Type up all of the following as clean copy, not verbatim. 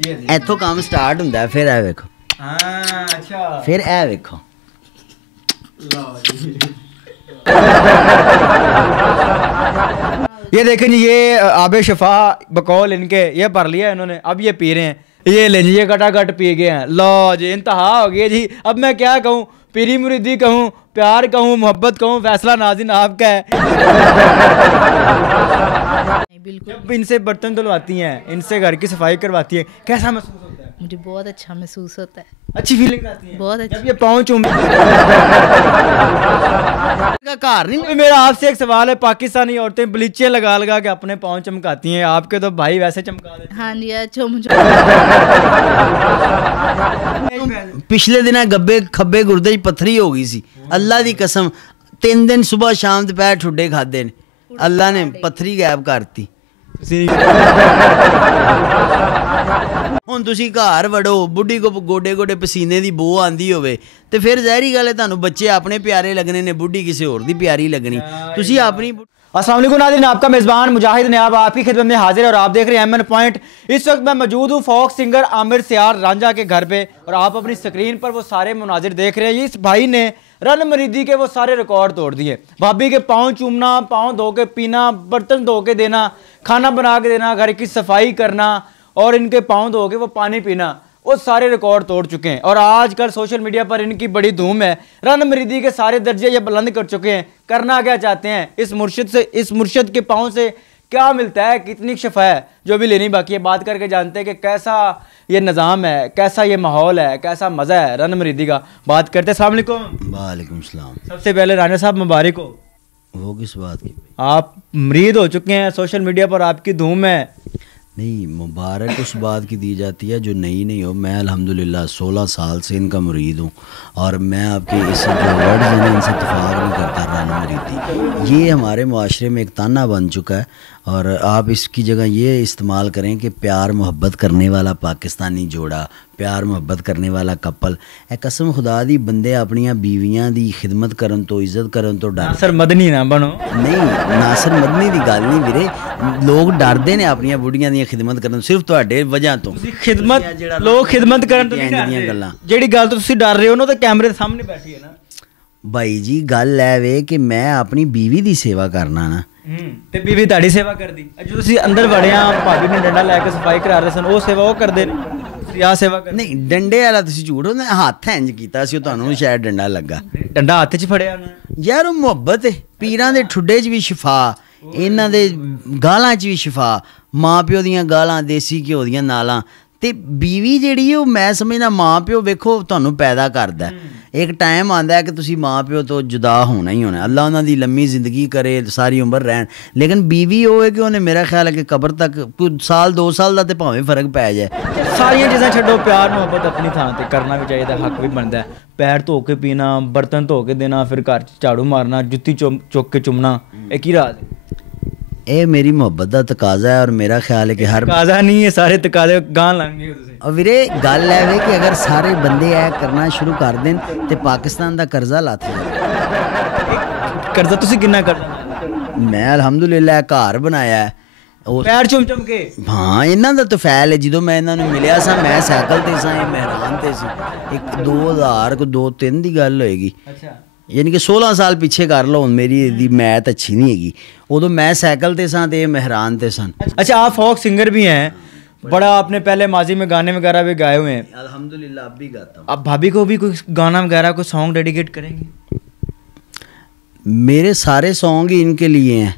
इथों काम स्टार्ट होंदा है, फिर ए वेखो। अच्छा फिर ए वेखो। ये देखें जी, ये आबे शफा बकौल इनके ये भर लिया इन्होंने, अब ये पी रहे हैं। ये ले जी, ये कटाकट पी गए हैं। लो जी, इंतहा हो गई जी। अब मैं क्या कहूँ, पीरी मुरीदी कहूँ, प्यार कहूँ, मोहब्बत कहूँ, फैसला नाज़िन आपका है। जब इनसे बर्तन धुलवाती हैं, इनसे घर की सफाई करवाती है, कैसा महसूस होता है? मुझे बहुत अच्छा महसूस होता है, अच्छी फीलिंग आती है बहुत अच्छा। जब ये पाँव चूमते घर नहीं। मेरा आपसे एक सवाल है, पाकिस्तानी औरतें ब्लीचे लगा लगा के अपने पाँव चमकाती हैं, आपके तो भाई वैसे चमका देते हैं। हाँ जी, चुम पिछले दिन गब्बे खब्बे गुर्दे पत्थरी हो गई सी, अल्लाह दी कसम। 3 दिन सुबह शाम दोपहर ठुड्डे खादे ने, अल्लाह ने पत्थरी गैब करती। ਹੁਣ ਤੁਸੀਂ ਘਰ ਵੜੋ, ਬੁੱਢੀ ਕੋ ਗੋਡੇ ਗੋਡੇ ਪਸੀਨੇ ਦੀ ਬੋ ਆਂਦੀ ਹੋਵੇ ਤੇ ਫਿਰ ਜ਼ਾਹਿਰੀ ਗੱਲ ਹੈ ਤੁਹਾਨੂੰ ਬੱਚੇ ਆਪਣੇ ਪਿਆਰੇ ਲੱਗਣੇ ਨੇ, ਬੁੱਢੀ ਕਿਸੇ ਹੋਰ ਦੀ ਪਿਆਰੀ लगनी। ਤੁਸੀਂ ਆਪਣੀ अस्सलाम वालेकुम नाज़रीन, आपका मेज़बान मुजाहिद नयाब आपकी खिदमत में हाजिर है और आप देख रहे हैं एमएन पॉइंट। इस वक्त मैं मौजूद हूँ फोक सिंगर आमिर सियार रांझा के घर पे और आप अपनी स्क्रीन पर वो सारे मुनाजिर देख रहे हैं। इस भाई ने रन मरीदी के वो सारे रिकॉर्ड तोड़ दिए। भाभी के पाँव चूमना, पाँव धो के पीना, बर्तन धो के देना, खाना बना के देना, घर की सफाई करना और इनके पाँव धो के वो पानी पीना, वो सारे रिकॉर्ड तोड़ चुके हैं। और आजकल सोशल मीडिया पर इनकी बड़ी धूम है। रन मरीदी के सारे दर्जे ये बुलंद कर चुके हैं। करना क्या चाहते हैं इस मुर्शिद से, इस मुर्शिद के पाँव से क्या मिलता है, कितनी शफा है, जो भी लेनी बाकी है। बात करके जानते हैं कि कैसा ये निज़ाम है, कैसा ये माहौल है, कैसा मज़ा है रन मरीदी का। बात करते हैं। अस्सलाम वालेकुम। वालेकुम सलाम। सबसे पहले राना साहब मुबारक हो। वो किस बात की? आप मरीद हो चुके हैं, सोशल मीडिया पर आपकी धूम है। नहीं, मुबारक उस बात की दी जाती है जो नई नहीं हो। मैं अल्हम्दुलिल्लाह 16 साल से इनका मुरीद हूँ और मैं आपके इस जो वर्ड्स हैं इनसे इत्तेफाक नहीं करता। रन मरीदी ये हमारे मुआशरे में एक ताना बन चुका है और आप इसकी जगह ये इस्तेमाल करें कि प्यार मोहब्बत करने वाला पाकिस्तानी जोड़ा, प्यार मोहब्बत करने वाला कपल। कसम खुदा दी बंदे अपनियां बीवियां दी खिदमत करन तो, इज्जत करन तो डर। नासर मदनी ना बनो। नहीं, नासर मदनी दी गल नहीं वीरे, लोग डरदे ने अपनियां बुढ़ियां दी खिदमत करन सिर्फ तुहाडे वजह तो। खिदमत लोग खिदमत करन तो नहीं डरदे। जेड़ी गल तो तुसी डर रहे हो ना, तो कैमरे दे सामने बैठी है ना भाई जी। गल है वे कि मैं अपनी बीवी दी सेवा करना ना, ते बीवी ताड़ी सेवा कर दी। जो तुसी अंदर वड़े आ, भाभी ने डंडा लेके सफाई करा रहे सन, वो सेवा वो कर दे या सेवा कर। नहीं, डंडे वाला तुसी झूठ हो, हाथ इंज कीता सी, तुहानू शायद डंडा लगा। डंडा हाथ च फड़िया ना यार, वो मुहब्बत है। पीरां दे ठुड्डे च भी शिफा, इन्हां दे गालां च भी शिफा, माँ प्यो दियां गालां, देसी घ्यो दियां नालां। ते बीवी जिहड़ी है मैं समझदा माँ प्यो वेखो तुहानू पैदा करदा। एक टाइम आंदा है कि तुसी माँ प्यो तो जुदा होना ही होना। अल्लाह उन्हां दी लम्मी जिंदगी करे, सारी उम्र रहन। लेकिन बीवी वो है कि उन्हें, मेरा ख्याल है कि कब्र तक कुछ साल 2 साल का तो भावें फर्क पै जाए। सारियां चीज़ां छड्डो, प्यार मोहब्बत अपनी थां ते करना भी चाहिए, हक भी बनता है। पैर धो के पीना, बर्तन धो के देना, फिर घर झाड़ू मारना, जुत्ती चुक के चुमना, एक ही राज है। ये मेरी मोहब्बत का तकाजा है और मेरा ख्याल है कि हर तकाजा नहीं है, सारे तकाजे गां लांगे। और वीरे गल है कि अगर सारे बंदे ऐ करना शुरू कर देन तो पाकिस्तान का कर्जा लाते जाए। कर्जा तुसी कितना कर्जा? मैं अल्हम्दुलिल्लाह घर बनाया है। पैर चुम चुम के। हाँ, इन्हों का तो फैल है। जो मैं इन्होंने मिलिया सा, मैं सैकल ते सा, मेहरान ते सी। एक 2002-3 की गल होएगी। अच्छा, यानी कि 16 साल पीछे कर लो। मेरी मैथ अच्छी नहीं हैगी, उदों मैं सैकल ते सा ते मेहरान ते सन। अच्छा, आप फोक सिंगर भी हैं, बड़ा आपने पहले माजी में गाने वगैरह भी गाए हुए हैं। अल्हम्दुलिल्लाह अब भी गाता हूँ। आप भाभी को भी कोई गाना वगैरह कोई सॉन्ग डेडिकेट करेंगे? मेरे सारे सॉन्ग ही इनके लिए हैं।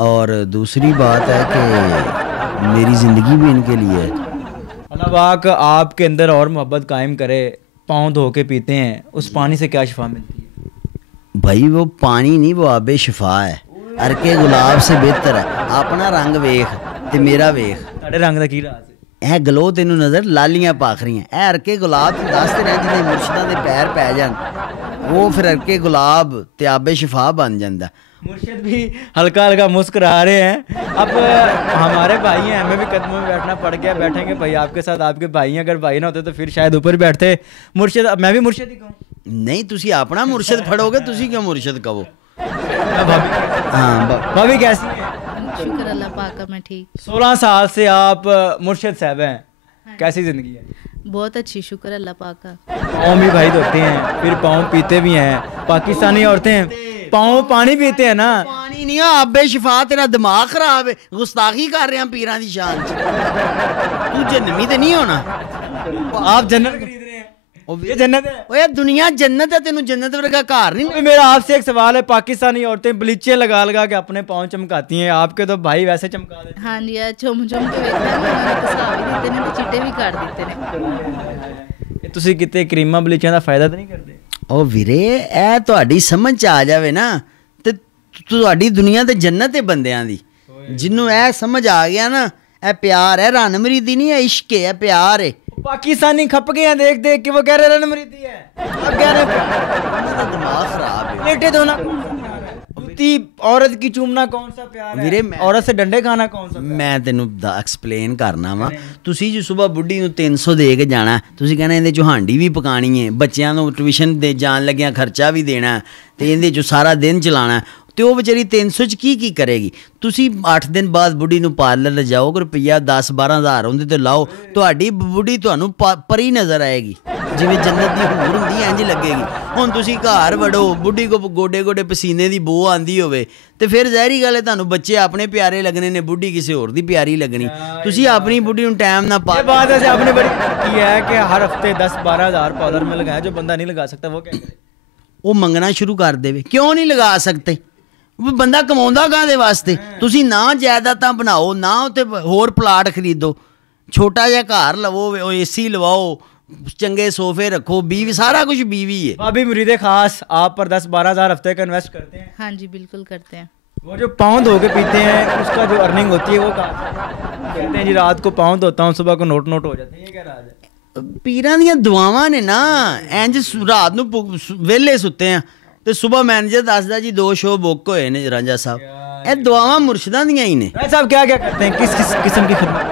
और दूसरी बात है कि मेरी ज़िंदगी भी इनके लिए है। अल्लाह पाक आपके अंदर और मोहब्बत कायम करे। पाँव धो के पीते हैं, उस पानी से क्या शिफा मिलती है? भाई वो पानी नहीं, वो आबे शिफा है। अरके गुलाब से बेहतर है। अपना रंग वेख ते मेरा वेख। साढ़े रंग का की राज है? ए गलो तेनू नजर लालियां पाखरियां। ए अरके गुलाब दसते रह जिन्हें मुर्शिदां दे पैर पै जान, वो फिर अरके गुलाब ते आबे शिफा बन जाता। मुर्शिद भी हल्का हल्का मुस्कुरा रहे हैं। अब हमारे भाई हैं, हमें भी कदमों में बैठना पड़ गया। बैठेंगे भाई आपके साथ, आपके भाई हैं। अगर भाई ना होते तो फिर शायद ऊपर बैठते। मुर्शिद, मैं भी मुर्शिद ही कहूँ? नहीं, तुसी अपना मुर्शिद फड़ोगे, तुसी क्यों मुर्शिद कहो? हाँ, भाभी कैसी है? शुक्र अल्लाह पाक का, मैं ठीक। 16 साल से आप मुर्शिद साहब हैं, कैसी ज़िंदगी है? बहुत अच्छी, शुक्र अल्लाह पाक का। पाँव भी भाई धोते हैं, फिर पाँव पीते भी हैं। पाकिस्तानी औरतें पाँव पानी पीते हैं ना। पानी नहीं है आबे शिफा, तेरा दिमाग खराब है, गुस्ताखी कर रहे हैं पीरां दी शान च। तू जन्नमी ते नहीं होना। आप जन्नत खरीद रहे हैं, ये जन्नत है। ओए दुनिया जन्नत है, तेनू जन्नत वर्गा घर नहीं। अभी मेरा आपसे एक सवाल है, पाकिस्तानी औरतें ब्लीचे लगा लगा के अपने पाँव चमकाती हैं, आपके तो भाई वैसे चमका देते हाँ जी, चुम चुम के वेखते हैं, उन्होंने घसा भी दिते ने ते चिट्टे भी कर दिते ने। ਤੁਸੀਂ ਕਿਤੇ ਕਰੀਮਾਂ ਬਲੀਚਾਂ ਦਾ ਫਾਇਦਾ ਤਾਂ ਨਹੀਂ ਕਰਦੇ? ਉਹ ਵੀਰੇ ਇਹ ਤੁਹਾਡੀ ਸਮਝ ਚ ਆ ਜਾਵੇ ਨਾ ਤੇ ਤੁਹਾਡੀ ਦੁਨੀਆ ਤੇ ਜੰਨਤ ਹੈ ਬੰਦਿਆਂ ਦੀ। ਜਿਹਨੂੰ ਇਹ ਸਮਝ ਆ ਗਿਆ ਨਾ, ਇਹ ਪਿਆਰ ਹੈ, ਰਣਮਰੀਦੀ ਨਹੀਂ ਹੈ, ਇਸ਼ਕ ਹੈ, ਪਿਆਰ ਹੈ। पाकिस्तानी खप गए हैं देख देख के, वो कह रहे रणमरीदी है, अब कह रहे दिमाग खराब है। लेटे धोना औरत की चूमना कौन सा प्यार है? ਵੀਰੇ औरत से डंडे खाना कौन सा? ਮੈਂ ਤੈਨੂੰ ਐਕਸਪਲੇਨ ਕਰਨਾ ਵਾ। ਤੁਸੀਂ ਜੀ ਸਵੇਰ ਬੁੱਢੀ ਨੂੰ 300 ਦੇ ਕੇ ਜਾਣਾ, ਤੁਸੀਂ ਕਹਿੰਦੇ ਇਹਦੇ 'ਚੋਂ ਹਾਂਡੀ ਵੀ ਪਕਾਣੀ ਹੈ, ਬੱਚਿਆਂ ਨੂੰ ਟਿਊਸ਼ਨ ਦੇ ਜਾਣ ਲੱਗਿਆਂ ਖਰਚਾ ਵੀ ਦੇਣਾ ਤੇ ਇਹਦੇ 'ਚੋਂ ਸਾਰਾ ਦਿਨ ਚਲਾਣਾ, ਤੇ ਉਹ ਵਿਚਾਰੀ 300 'ਚ ਕੀ ਕਰੇਗੀ? ਤੁਸੀਂ 8 ਦਿਨ ਬਾਅਦ ਬੁੱਢੀ ਨੂੰ ਪਾਰਲਰ ਲਿਜਾਓ, ਰੁਪਈਆ 10-12 ਹਜ਼ਾਰ ਉਹਦੇ ਤੇ ਲਾਓ, ਤੁਹਾਡੀ ਬੁੱਢੀ ਤੁਹਾਨੂੰ ਪਰੀ ਨਜ਼ਰ ਆਏਗੀ, ਜਿਵੇਂ ਜੰਨਤ ਦੀ ਹੂਰ ਹੁੰਦੀ ਇੰਝ ਲੱਗੇਗੀ। ਹੁਣ ਤੁਸੀਂ ਘਰ ਵੜੋ, ਬੁੱਢੀ ਕੋ ਗੋਡੇ ਗੋਡੇ ਪਸੀਨੇ ਦੀ ਬੋ ਆਂਦੀ ਹੋਵੇ ਤੇ ਫਿਰ ਜ਼ਾਹਿਰੀ ਗੱਲ ਹੈ ਤੁਹਾਨੂੰ ਬੱਚੇ ਆਪਣੇ ਪਿਆਰੇ ਲੱਗਣੇ ਨੇ, ਬੁੱਢੀ ਕਿਸੇ ਹੋਰ ਦੀ ਪਿਆਰੀ ਲੱਗਣੀ। ਤੁਸੀਂ ਆਪਣੀ ਬੁੱਢੀ ਨੂੰ ਟਾਈਮ ਨਾ ਪਾ। बात ऐसे आपने बड़ी की है कि हर हफ्ते 10-12 हज़ार पाउडर में लगाया, जो बंदा नहीं लगा सकता वो क्या करे? ਉਹ ਮੰਗਣਾ ਸ਼ੁਰੂ ਕਰ ਦੇਵੇ। ਕਿਉਂ ਨਹੀਂ ਲਗਾ ਸਕਦੇ? ਬੰਦਾ ਕਮਾਉਂਦਾ ਕਾਹਦੇ ਵਾਸਤੇ? ਤੁਸੀਂ ਨਾ ਜਾਇਦਾਦਾਂ ਬਣਾਓ, ਨਾ ਉੱਤੇ ਹੋਰ ਪਲਾਟ ਖਰੀਦੋ, ਛੋਟਾ ਜਿਹਾ ਘਰ ਲਵੋ, ਏਸੀ ਲਵਾਓ, चंगे सोफे रखो, बीवी सारा कुछ बीवी है। भाभी मुरीदे खास आप पर 10-12 हज़ार हफ्ते का इन्वेस्ट करते हैं? हाँ जी बिल्कुल करते हैं। वो जो पाँव धो के पीते हैं उसका जो अर्निंग होती है वो कहाँ? कहते हैं जी रात को पाँव धोता हूँ, सुबह को नोट नोट हो जाते हैं, ये क्या राज है? पीरां दियां दुआवां ने ना, इंज रात नूं वेले सुते हैं ਤੇ ਸੁਬਹ ਮੈਨੇਜਰ ਦੱਸਦਾ ਜੀ 2 ਸ਼ੋਅ ਬੁੱਕ ਹੋਏ ਨੇ ਰਾਂਝਾ ਸਾਹਿਬ। ਇਹ ਦੁਆਵਾਂ ਮੁਰਸ਼ਿਦਾਂ ਦੀਆਂ ਹੀ ਨੇ। भाई साहब क्या क्या करते हैं, किस किस किस्म की खिदमत?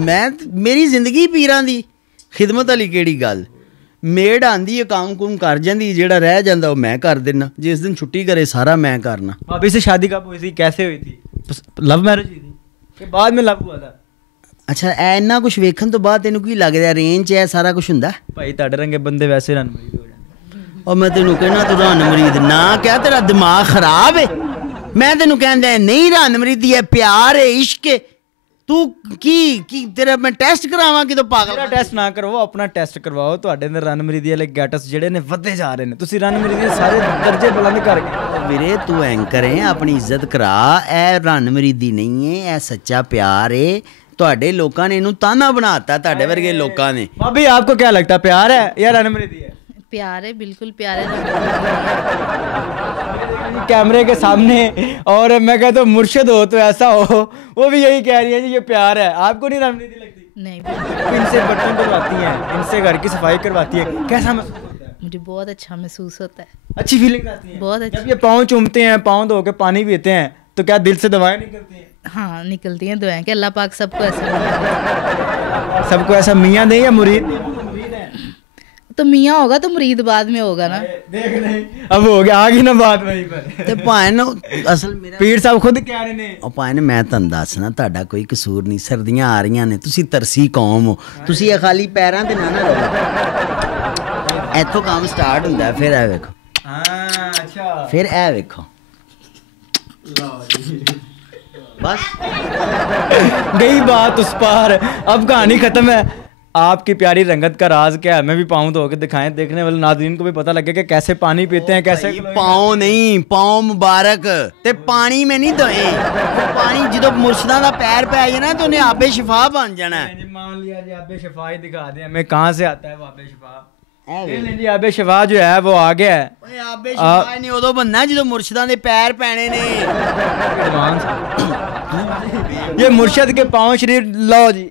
ਮੈਂ ਮੇਰੀ ਜ਼ਿੰਦਗੀ ਪੀਰਾਂ ਦੀ ਖਿਦਮਤ ਵਾਲੀ ਕਿਹੜੀ ਗੱਲ। ਮੇਡ ਆਂਦੀ ਹੈ, ਕੰਮ ਕੁਮ ਕਰ ਜਾਂਦੀ, ਜਿਹੜਾ ਰਹਿ ਜਾਂਦਾ ਉਹ ਮੈਂ ਕਰ ਦਿੰਦਾ, ਜਿਸ ਦਿਨ ਛੁੱਟੀ करे ਸਾਰਾ ਮੈਂ करना। भाभी से शादी कब हुई थी, कैसे हुई थी? लव मैरिज हुई थी कि बाद में लव हुआ था? ਅੱਛਾ, ਇੰਨਾ ਕੁਛ ਵੇਖਣ ਤੋਂ ਬਾਅਦ ਤੈਨੂੰ ਕੀ ਲੱਗਦਾ ਰੇਂਜ 'ਚ ਇਹ ਸਾਰਾ ਕੁਛ ਹੁੰਦਾ? ਭਾਈ ਤੁਹਾਡੇ ਰੰਗੇ ਬੰਦੇ ਵੈਸੇ ਰਣਮਰੀਦ ਹੋ ਜਾਂਦੇ। ਉਹ ਮੈਂ ਤੈਨੂੰ ਕਹਿਣਾ ਤੂੰ ਰਣਮਰੀਦ ਨਾ ਕਹਿ, ਤੇਰਾ ਦਿਮਾਗ ਖਰਾਬ ਹੈ। ਮੈਂ ਤੈਨੂੰ ਕਹਿੰਦਾ ਨਹੀਂ ਰਣਮਰੀਦੀ ਹੈ, ਪਿਆਰ ਹੈ, ਇਸ਼ਕ ਹੈ। ਤੂੰ ਕੀ ਤੇਰਾ ਮੈਂ ਟੈਸਟ ਕਰਾਵਾਂ ਕਿਦੋਂ? ਪਾਗਲ ਮੇਰਾ ਟੈਸਟ ਨਾ ਕਰਵਾਓ, ਆਪਣਾ ਟੈਸਟ ਕਰਵਾਓ। ਤੁਹਾਡੇ ਅੰਦਰ ਰਣਮਰੀਦੀ ਵਾਲੇ ਗੈਟਸ ਜਿਹੜੇ ਨੇ ਵੱਧਦੇ ਜਾ ਰਹੇ ਨੇ, ਤੁਸੀਂ ਰਣਮਰੀਦੀ ਦੇ ਸਾਰੇ ਦਰਜੇ ਬੁਲੰਦ ਕਰ ਗਏ। ਵੀਰੇ ਤੂੰ ਐਂਕਰ ਹੈ, ਆਪਣੀ ਇੱਜ਼ਤ ਕਰਾ। ਇਹ ਰਣਮਰੀਦੀ ਨਹੀਂ ਹੈ, ਇਹ ਸੱਚਾ ਪਿਆਰ ਹੈ। ਤੁਹਾਡੇ ਲੋਕਾਂ ਨੇ ਇਹਨੂੰ ਤਾਨਾ ਬਣਾਤਾ, ਤੁਹਾਡੇ ਵਰਗੇ ਲੋਕਾਂ ਨੇ। भाभी आपको क्या लगता है, प्यार है या रनमरीदी है? प्यार है, बिल्कुल प्यार है। कैमरे के सामने, और मैं कहता हूँ मुर्शिद हो तो ऐसा हो, वो भी यही कह रही है जी ये प्यार है। आपको नहीं रनमरीदी लगती? नहीं, इनसे बर्तन करवाती हैं, इनसे घर की सफाई करवाती है, कैसा महसूस होता है? मुझे बहुत अच्छा महसूस होता है, अच्छी फीलिंग आती है बहुत अच्छी। जब ये पाँव चूमते हैं, पाँव धो के पानी पीते हैं, तो क्या दिल से दवाएं निकलती हैं? हाँ निकलती हैं दुआएं कि अल्लाह पाक सबको ऐसा मियाँ दे। सबको ऐसा मियाँ दे या मुरीद? तो मियाँ होगा तो मुरीद बाद में होगा ना। देख नहीं, अब हो गया, आ गई ना बात वहीं पर। ਤੇ ਭਾਣ ਅਸਲ ਮੇਰਾ पीर साहब खुद कह रहे ने। ਉਹ ਭਾਣ ਮੈਂ ਤੁਹਾਨੂੰ ਦੱਸਣਾ, ਤੁਹਾਡਾ ਕੋਈ ਕਸੂਰ ਨਹੀਂ। ਸਰਦੀਆਂ ਆ ਰਹੀਆਂ ਨੇ, ਤੁਸੀਂ ਤਰਸੀ ਕੌਮ ਹੋ। ਤੁਸੀਂ ਇਹ ਖਾਲੀ ਪੈਰਾਂ ਤੇ ਨਾ ਰਹੋ। ਇੱਥੋਂ ਕੰਮ ਸਟਾਰਟ ਹੁੰਦਾ, ਫਿਰ ਇਹ ਵੇਖੋ। हाँ अच्छा, ਫਿਰ ਇਹ ਵੇਖੋ बस गई बात उस पार, अब कहानी खत्म है। आपकी प्यारी रंगत का राज क्या है, मैं भी पाँव धो के दिखाएं, देखने वाले नाज़रीन को भी पता लगे कि कैसे पानी पीते हैं, कैसे। पाँव नहीं, पाँव मुबारक ते पानी में नहीं धोए। पानी जो मुर्शदा का पैर पे आए ना तो उन्हें आबे शिफा बन जाना है। मान लिया जी आबे शिफा ही दिखा दे हमें, कहाँ से आता है वो आबे शिफा? जी आबे शिफा जो है वो आ गया है। आबे शिफा नहीं उदो बनना जो मुर्शदा के पैर पैने ने। ये मुर्शद के पाँव शरीफ, लो जी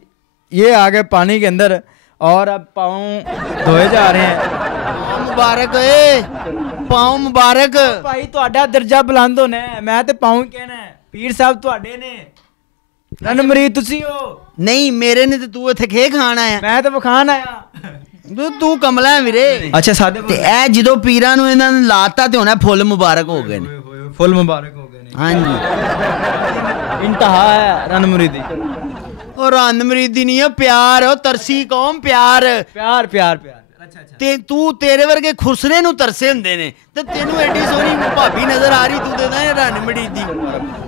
ये आ गए पानी के अंदर और अब पाँव धोए जा रहे हैं। पाँव मुबारक है, पाँव मुबारक। भाई ਤੁਹਾਡਾ ਦਰਜਾ ਬੁਲੰਦ ਹੋਣਾ ਹੈ, ਮੈਂ ਤੇ ਪਾਉਂ ਕਹਿਣਾ ਹੈ। ਪੀਰ ਸਾਹਿਬ ਤੁਹਾਡੇ ਨੇ, ਰਣਮਰੀਦ ਤੁਸੀਂ ਹੋ। ਨਹੀਂ ਮੇਰੇ ਨੇ ਤੇ ਤੂੰ ਇੱਥੇ ਖੇ ਖਾਣਾ ਆ। ਮੈਂ ਤਾਂ ਵਿਖਾਣ ਆਇਆ। ਤੂੰ ਕਮਲਾ ਹੈ ਵੀਰੇ। ਅੱਛਾ ਸਾਦੇ ਤੇ ਇਹ ਜਦੋਂ ਪੀਰਾਂ ਨੂੰ ਇਹਨਾਂ ਨੇ ਲਾਤਾ ਤੇ ਹੋਣਾ ਫੁੱਲ ਮੁਬਾਰਕ ਹੋ ਗਏ ਨੇ। ਫੁੱਲ ਮੁਬਾਰਕ ਹੋ ਗਏ ਨੇ। ਹਾਂਜੀ ਇੰਤਹਾ ਹੈ ਰਣਮਰੀਦੀ। और रन मरीदी नहीं है, प्यार है, तरसी कौम प्यार प्यार प्यार प्यार। अच्छा अच्छा। ते तू तेरे वर्गे खुसरे नू तरसे हुंदे ने ते तेनू एडी सोहनी भाभी नजर आ रही, तू देदा है रन मरीदी।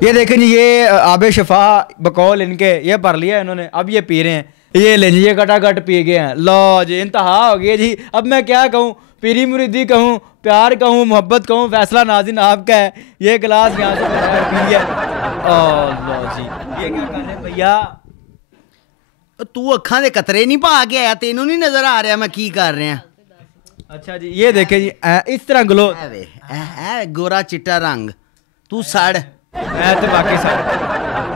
ये देखें जी, ये आबे शफा बकौल इनके ये भर लिया इन्होंने, अब ये पी रहे हैं। ये ले जी, ये कटाकट पी गए हैं। लो जी, इंतहा हो गई जी। अब मैं क्या कहूँ, पीरी मुरीदी कहूँ, प्यार कहूँ, मोहब्बत कहूँ, फैसला नाज़िन आपका है। ये गिलास यहाँ से पी लिया। लो जी, ये क्या कर रहे हैं भैया? तू अखां दे कतरे नहीं पा के आया, तेनू नहीं नजर आ रहा मैं की कर रहा? अच्छा जी, ये देखे जी, इस तरह ग्लो गोरा चिट्टा रंग, तू सड़, मैं तो बाकी सब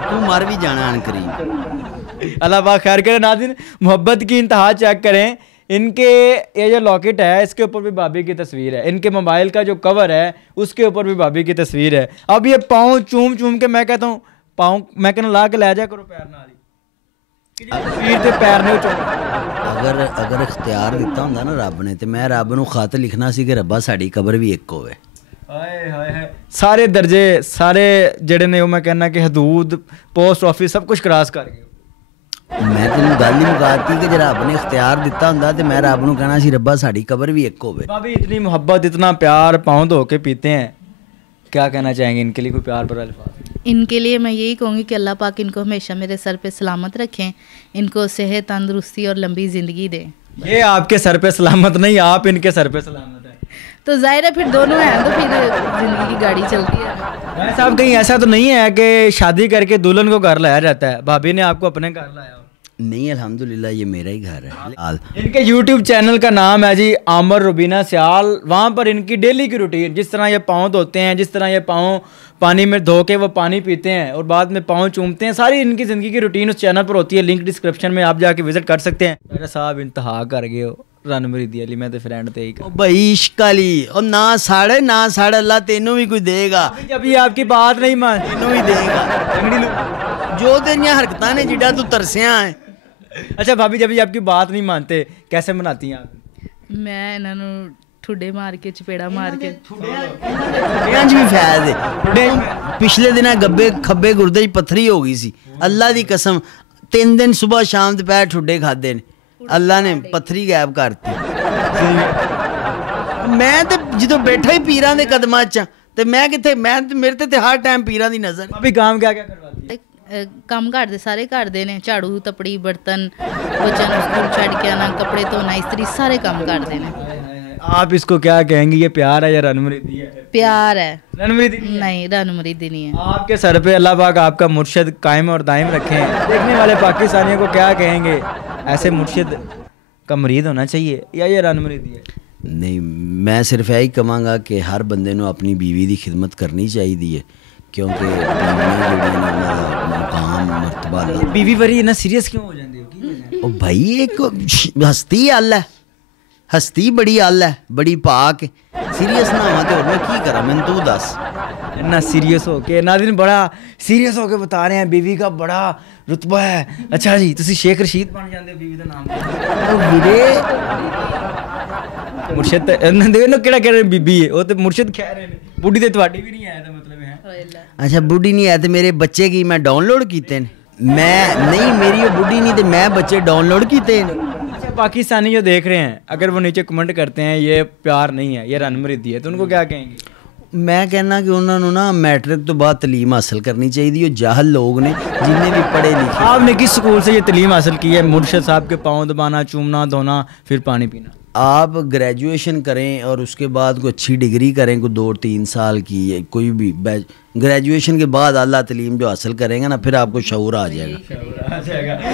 तू मर भी जाना अनकरीब। अल्लाह पाक खैर करे। नाज़रीन, मोहब्बत की इंतहा चेक करें। इनके ये जो लॉकेट है इसके ऊपर भी भाभी की तस्वीर है, इनके मोबाइल का जो कवर है उसके ऊपर भी भाभी की तस्वीर है। अब ये पाँव चूम चूम के, मैं कहता हूँ पाँव मैं कहना ला के लै जा करो पैर नाल ही, तस्वीर ते पैर नहीं चुम। अगर इख्तियार दिता होंदा ना रब ने, तो मैं रब नू खत लिखना सी कि रब्बा साड़ी कबर भी एक होवे। हाय हाय हाय, सारे दर्जे सारे जेड़े ने, मैं कहना कि हदूद, पोस्ट ऑफिस सब कुछ क्रॉस कर गए। मैं तेन गल ही मुकाती कि जे रब ने इख्तियार दिता होंदा ते मैं रब नू कहना सी रब्बा साड़ी कबर भी एक होवे। भाभी इतनी मोहब्बत, इतना प्यार, पाँव धो के पीते हैं, क्या कहना चाहेंगे इनके लिए? कोई प्यार भरा अल्फाज? इनके लिए मैं यही कहूँगी कि अल्लाह पाक इनको हमेशा मेरे सर पे सलामत रखें, इनको सेहत, तंदुरुस्ती और लंबी ज़िंदगी दें। ये आपके सर पे सलामत नहीं, आप इनके सर पे सलामत है। तो जाहिर है फिर दोनों हैं तो फिर ज़िंदगी की गाड़ी चलती है। भाई साहब, कहीं ऐसा तो नहीं है कि शादी करके दुल्हन को घर लाया जाता है? भाभी ने आपको अपने घर लाया? नहीं, अल्हम्दुलिल्लाह ये मेरा ही घर है। इनके YouTube चैनल का नाम है जी आमिर रुबीना सियाल। वहाँ पर इनकी डेली की रूटीन, जिस तरह ये पाँव धोते हैं, जिस तरह ये पाँव पानी में धो के वो पानी पीते हैं और बाद में पाँव चूमते हैं, सारी इनकी ज़िंदगी की रूटीन उस चैनल पर होती है। लिंक डिस्क्रिप्शन में आप जाके विजिट कर सकते हैं। मेरा साहब इंतहा कर गए हो रन मरीदी अली, मैं तो फ्रेंड थे ही भाई इश्क अली, और ना साढ़े अल्लाह तेनों भी कोई देगा। जब ये आपकी बात नहीं मान, तेनों भी देगा जो तेरिया हरकतां ने जिड्डा तू तरसिया है। अच्छा भाभी, जब ये आपकी बात नहीं मानते कैसे मनाती हैं आप? मैं इन्होंने ठुडे मार के, चपेड़ा मार के। भी फैज है। पिछले दिन गब्बे खब्बे गुर्दे च पत्थरी हो गई सी, अल्लाह दी कसम 3 दिन सुबह शाम दोपहर ठुडे खादे ने, अल्लाह ने पत्थरी गैब करती। मैं तो जो बैठा ही पीरां दे कदमां च, ते मैं किथे, मैं मेरे ते हर टाइम पीरां दी नजर। अभी काम क्या क्या करवाती है? ਕੰਮ ਘਰ ਦੇ ਸਾਰੇ ਕਰਦੇ ਨੇ, ਝਾੜੂ, ਤਪੜੀ, ਬਰਤਨ, ਬੱਚਿਆਂ ਨੂੰ ਸਕੂਲ ਛੱਡ ਕੇ ਆਣਾ, ਕੱਪੜੇ ਧੋਣਾ, ਇਸਤਰੀ, ਸਾਰੇ ਕੰਮ ਕਰਦੇ ਨੇ। आप इसको क्या कहेंगे, ये प्यार है या रनमरीदी है? प्यार है, रनमरीदी नहीं रनमरीदी नहीं है। आपके सर पे अल्लाह पाक आपका मुर्शिद कायम और दायम रखे। देखने वाले पाकिस्तानियों को क्या कहेंगे, ऐसे मुर्शिद का मुरीद होना चाहिए या ये रनमरीदी है? नहीं, मैं सिर्फ यही कहांगा कि हर बंदे नू अपनी बीवी की खिदमत करनी चाहिए, क्योंकि मुकाम मरतबा बीवी वरी ना सीरियस क्यों हो जाती हो? भाई एक हस्ती अल है, हस्ती बड़ी अल है, बड़ी पाक, सीरियस ना हो तो मैं की करा, मैं तू दस। ना सीरियस हो के नाज़रीन, बड़ा सीरियस हो के बता रहे हैं, बीवी का बड़ा रुतबा है। अच्छा जी, तुसी शेख रशीद बन जाते बीवी का नाम वीरे मुर्शिद केड़ा कह रहे बीबी है, वो तो मुर्शिद कह रहे हैं। बुढ़ी तो ਤੁਹਾਡੀ भी नहीं आया था मतलब है? अच्छा बुढ़ी नहीं है तो मेरे बच्चे की मैं डाउनलोड किए, मैं नहीं, मेरी वो बुढ़ी नहीं तो मैं बच्चे डाउनलोड किए। अच्छा, पाकिस्तानी जो देख रहे हैं अगर वो नीचे कमेंट करते हैं ये प्यार नहीं है, ये रनमरीदी है, तो उनको क्या कहेंगे? मैं कहना कि उन्होंने ना मैट्रिक तो बाद तलीम हासिल करनी चाहिए। जाहल लोग ने जिन्हें भी पढ़े लिखे। आपने किस स्कूल से ये तलीम हासिल की है? मुर्शिद साहब के पाँव दबाना, चूमना, धोना, फिर पानी पीना। आप ग्रेजुएशन करें और उसके बाद कोई अच्छी डिग्री करें, कोई 2-3 साल की, कोई भी ग्रेजुएशन के बाद आला तलीम जो हासिल करेंगे ना, फिर आपको शऊर आ जाएगा।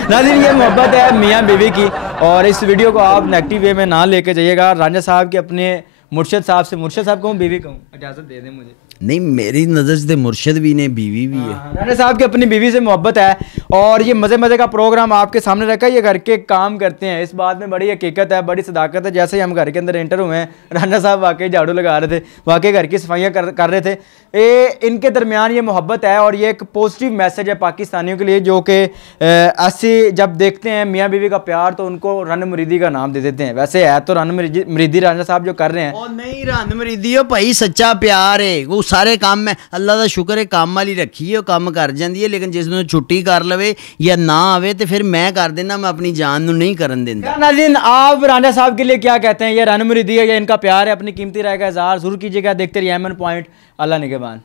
नाज़रीन, ये मोहब्बत है मियाँ बीवी की, और इस वीडियो को आप नेगेटिव वे में ना लेके जाइएगा। रांझा साहब के अपने मुर्शिद साहब से, मुर्शिद साहब कहूँ बीवी कहूँ, इजाज़त दे दें मुझे। नहीं, मेरी नज़र से मुर्शिद भी ने, बीवी भी है। राणा साहब की अपनी बीवी से मोहब्बत है, और ये मज़े मज़े का प्रोग्राम आपके सामने रखा है। ये घर के काम करते हैं, इस बात में बड़ी हकीकत है, बड़ी सदाकत है। जैसे ही हम घर के अंदर एंटर हुए हैं, राणा साहब वाकई झाड़ू लगा रहे थे, वाकई घर की सफाइयाँ कर रहे थे। इनके दरमियान ये मोहब्बत है, और ये एक पॉजिटिव मैसेज है पाकिस्तानियों के लिए, जो कि ऐसे जब देखते हैं मियाँ बीवी का प्यार तो उनको रन मुरीदी का नाम दे देते हैं। वैसे है तो रन मुरीदी राणा साहब जो कर रहे हैं, और नहीं रन मुरीदी हो भाई, सच्चा प्यार है। सारे काम मैं अल्लाह का शुक्र है काम वाली रखी है, वो काम कर जाती है, लेकिन जिसने छुट्टी कर लवे या ना आवे तो फिर मैं कर देना, मैं अपनी जान नू नहीं करन देंदा। नाज़रीन, आप रांझा साहब के लिए क्या कहते हैं? ये रन मुरीदी है या इनका प्यार है? अपनी कीमती राय का इज़हार ज़रूर कीजिएगा। देखते रहिए एमएन पॉइंट। अल्लाह निगहबान।